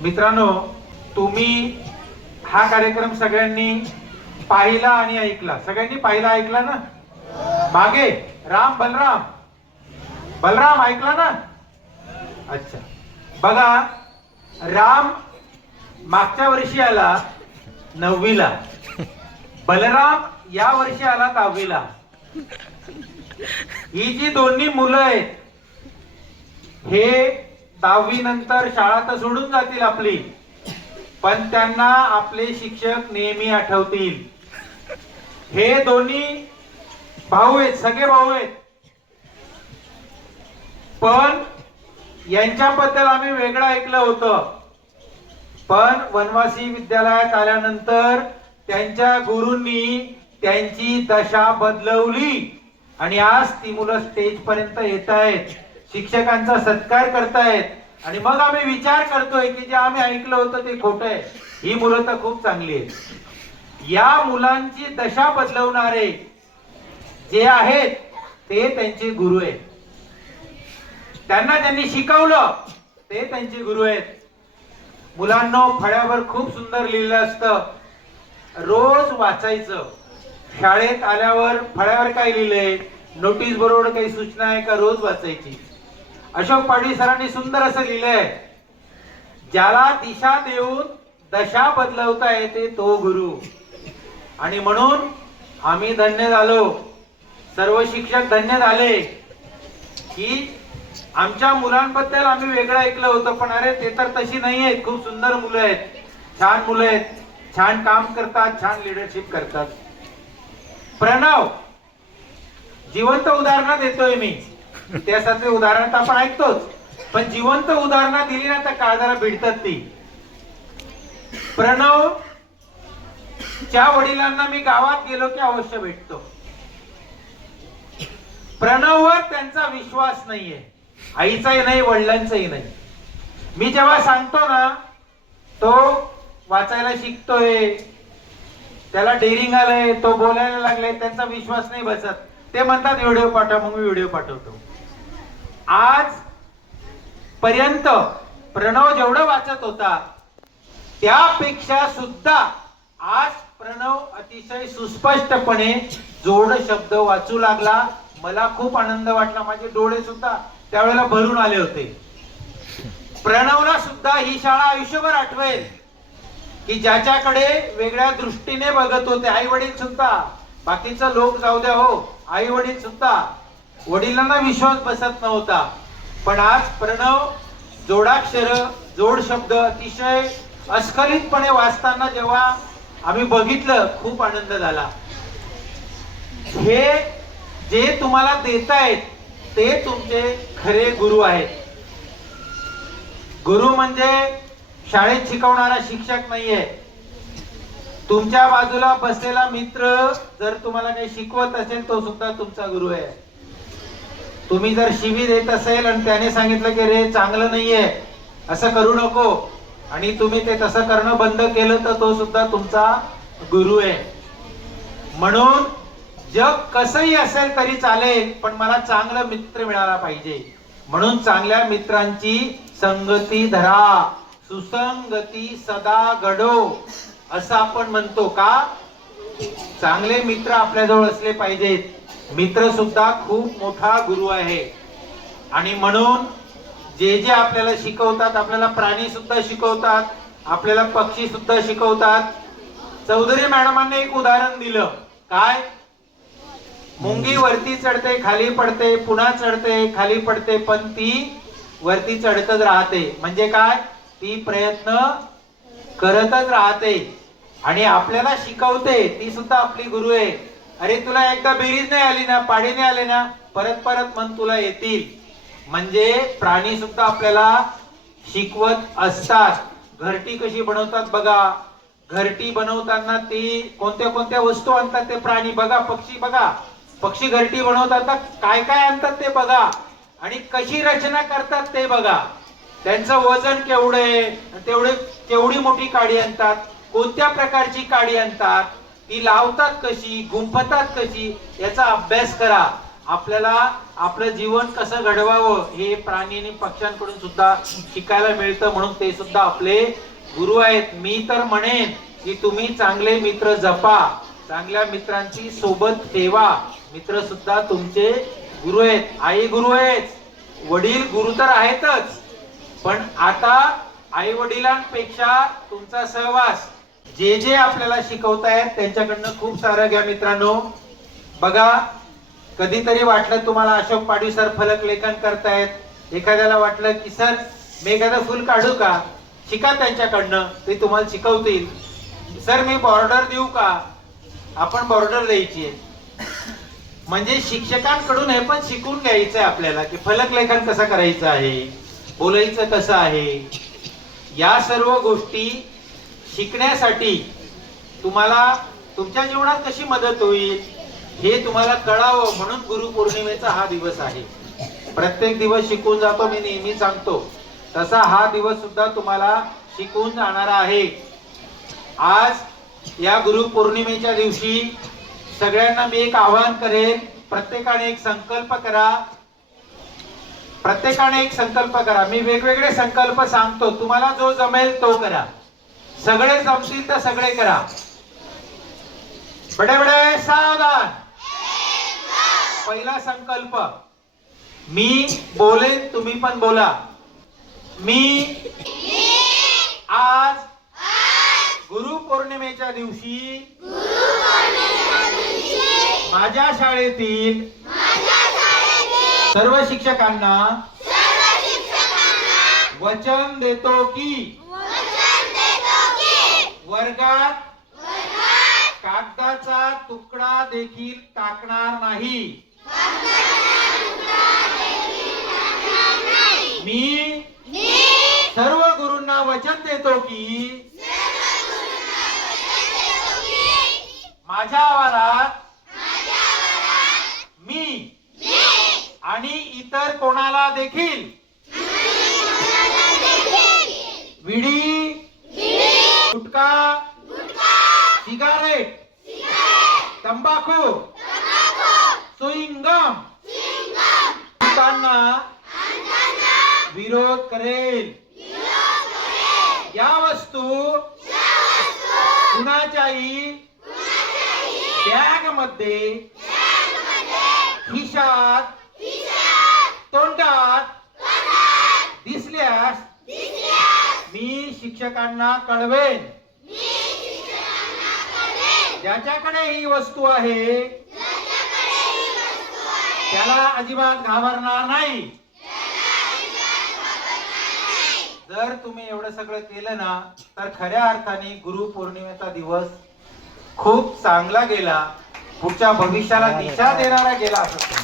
मित्रांनो, तुम्ही हा कार्यक्रम सगळ्यांनी पाहिला आणि ऐकला. सगळ्यांनी पाहिला ऐकला ना? मागे राम बलराम बलराम ऐकला ना? अच्छा, बघा, राम मागच्या वर्षी आला 9वीला, बलराम या वर्षी आला 10वीला. ही जी दोन्ही मुलं आहेत हे 10वी नंतर शाळा तर सोडून जातील आपली, पण त्यांना आपले शिक्षक नेहमी आठवतील. हे दोन्ही भाऊ आहेत, सगळे भाऊ आहेत, पण यांच्याबद्दल आम्ही वेगळं ऐकलं होतं. पण वनवासी विद्यालयात आल्यानंतर त्यांच्या गुरूंनी त्यांची दशा बदलवली आणि आज ती मुलं स्टेज पर्यंत येत आहेत, शिक्षकांचा सत्कार करतायत. आणि मग आम्ही विचार करतोय की जे आम्ही ऐकलं होतं ते खोटं आहे. ही मुलं तर खूप चांगली आहेत. या मुलांची दशा बदलवणारे जे आहेत ते त्यांचे गुरु आहेत. त्यांना त्यांनी शिकवलं ते त्यांचे गुरु आहेत. मुलांनो, फळ्यावर खूप सुंदर लिहिलं असतं, रोज वाचायचं. शाळेत आल्यावर फळ्यावर काय लिहिलंय, नोटीस बरोबर काही सूचना आहे का, रोज वाचायची. अशोक पाटील सरांनी सुंदर असं लिहिलंय, ज्याला दिशा देऊन दशा बदलवता येते तो गुरु. आणि म्हणून आम्ही धन्य झालो, सर्व शिक्षक धन्य झाले की आमच्या मुलांबद्दल आम्ही वेगळं ऐकलं होतं, पण अरे ते तर तशी नाही आहेत, खूप सुंदर मुलं आहेत, छान मुलं आहेत, छान काम करतात, छान लिडरशिप करतात. प्रणव जिवंत उदाहरणं देतोय मी, इतिहासाचे उदाहरण तर आपण ऐकतोच, पण जिवंत उदाहरणं दिली ना तर काळजाला भिडतात ती. प्रणव च्या वडिलांना मी गावात गेलो की अवश्य भेटतो. प्रणववर त्यांचा विश्वास नाहीये, आईचाही नाही, वडिलांचाही नाही. मी जेव्हा सांगतो ना तो वाचायला शिकतोय, त्याला डेअरिंग आलंय, तो बोलायला लागलाय, त्यांचा विश्वास नाही बसत. ते म्हणतात व्हिडिओ पाठव, मग मी व्हिडिओ पाठवतो. आज पर्यंत प्रणव जेवढं वाचत होता त्यापेक्षा सुद्धा आज प्रणव अतिशय सुस्पष्टपणे जोड शब्द वाचू लागला. मला खूप आनंद वाटला, माझे डोळे सुद्धा त्यावेळेला भरून आले होते. प्रणवला सुद्धा ही शाळा आयुष्यभर आठवेल की ज्याच्याकडे वेगळ्या दृष्टीने बघत होते. आई वडील सुद्धा, बाकीचं लोक जाऊ द्या हो, आई वडील सुद्धा, वडिलांना विश्वास बसत नव्हता, पण आज प्रणव जोडाक्षर जोड शब्द अतिशय अस्खलितपणे वाचताना जेव्हा आम्ही बघितलं खूप आनंद झाला. हे जे तुम्हाला देतायत ते तुमचे खरे गुरु आहेत. गुरु म्हणजे शाळेत शिकवणारा शिक्षक नाहीये. तुमच्या बाजूला बसलेला मित्र जर तुम्हाला काही शिकवत असेल तो सुद्धा तुमचा गुरु आहे. तुम्ही जर शिवी देत असेल आणि त्याने सांगितलं की रे चांगलं नाहीये, असं करू नको, आणि तुम्ही ते तसं करणं बंद केलं तर तो सुद्धा तुमचा गुरु आहे. म्हणून जग कसंही असेल तरी चालेल, पण मला चांगला मित्र मिळाला पाहिजे. म्हणून चांगल्या मित्रांची संगती धरा, सुसंगती सदा घडो असं आपण म्हणतो का? चांगले मित्र आपल्याजवळ असले पाहिजेत. मित्र सुद्धा खूप मोठा गुरु आहे. आणि म्हणून जे जे आपल्याला शिकवतात, आपल्याला प्राणी सुद्धा शिकवतात, आपल्याला पक्षी सुद्धा शिकवतात. चौधरी मॅडमांनी एक उदाहरण दिलं, काय? मुंगी वरती चढते खाली पडते, पुन्हा चढते खाली पडते, पण ती वरती चढतच राहते. म्हणजे काय? ती प्रयत्न करतच राहते आणि आपल्याला शिकवते. ती सुद्धा आपली गुरु आहे. अरे तुला एकदा बेरीज नाही आली ना, पाढे नाही आले ना, परत परत मन तुला येतील. म्हणजे प्राणी सुद्धा आपल्याला शिकवत असतात. घरटी कशी बनवतात बघा, घरटी बनवताना ती कोणत्या कोणत्या वस्तू आणतात ते प्राणी बघा. पक्षी बघा, पक्षी घरटी बनवतात काय काय आणतात ते बघा, आणि कशी रचना करतात ते बघा. त्यांचं वजन केवढं आहे, केवढी मोठी काडी आणतात, कोणत्या प्रकारची काडी आणतात, ती लावतात कशी, गुंफतात कशी, याचा अभ्यास करा. आपल्याला आपलं जीवन कसं घडवावं हे प्राणी आणि पक्ष्यांकडून सुद्धा शिकायला मिळतं, म्हणून ते सुद्धा आपले गुरु आहेत. मी तर म्हणेन की तुम्ही चांगले मित्र जपा, चांगल्या मित्रांची सोबत ठेवा. मित्र सुद्धा तुमचे गुरु आहेत. आई गुरु आहेत, वडील गुरु तर आहेतच, पण आता आई वडिलांपेक्षा तुमचा सहवास जे जे आपल्याला शिकवतायत त्यांच्याकडनं खूप सारं घ्या मित्रांनो. बघा, कधीतरी वाटलं तुम्हाला अशोक पाडवी सर फलक लेखन करतायत, एखाद्याला वाटलं की सर मी एखादं फुल काढू का, शिका त्यांच्याकडनं, ते तुम्हाला शिकवतील. सर मी बॉर्डर देऊ का, आपण बॉर्डर द्यायची आहे. म्हणजे शिक्षकांकडून हे पण शिकून घ्यायचं आहे आपल्याला की फलक लेखन कसं करायचं आहे, बोलायचं कसं आहे. या सर्व गोष्टी शिकण्यासाठी तुम्हाला तुमच्या जीवनात कशी मदत होईल हे तुम्हाला कळावं, म्हणून गुरुपौर्णिमेचा हा दिवस आहे. प्रत्येक दिवस शिकून जातो मी नेहमी सांगतो, तसा हा दिवस सुद्धा तुम्हाला शिकून जाणारा आहे. आज या गुरुपौर्णिमेच्या दिवशी सगळ्यांना मी एक आवाहन करेन, प्रत्येकाने एक संकल्प करा. प्रत्येकाने एक संकल्प करा. मी वेगवेगळे संकल्प सांगतो, तुम्हाला जो जमेल तो करा. सगळे जमतील तर सगळे करा. बडे बडे सावधान. पहिला संकल्प, मी बोलेन तुम्ही पण बोला. मी आज गुरुपौर्णिमेच्या दिवशी माझ्या शाळेतील सर्व शिक्षकांना वचन देतो की वर्गात कागदाचा तुकडा देखील टाकणार नाही. मी सर्व गुरूंना वचन देतो की माझ्या आवारात मी आणि इतर कोणाला देखील विडी, गुटखा, सिगारेट, तंबाखू, चुईंगम विरोध करेल. या वस्तू कुणाच्याही बॅग मध्ये, खिशात, तोंडात दिसल्यास मी शिक्षकांना कळवेन. ज्याच्याकडे ही वस्तू आहे त्याला अजिबात घाबरणार नाही. जर तुम्ही एवढं सगळं केलं ना तर खऱ्या अर्थाने गुरुपौर्णिमेचा दिवस खूप चांगला गेला, पुढच्या भविष्याला दिशा देणारा गेला असं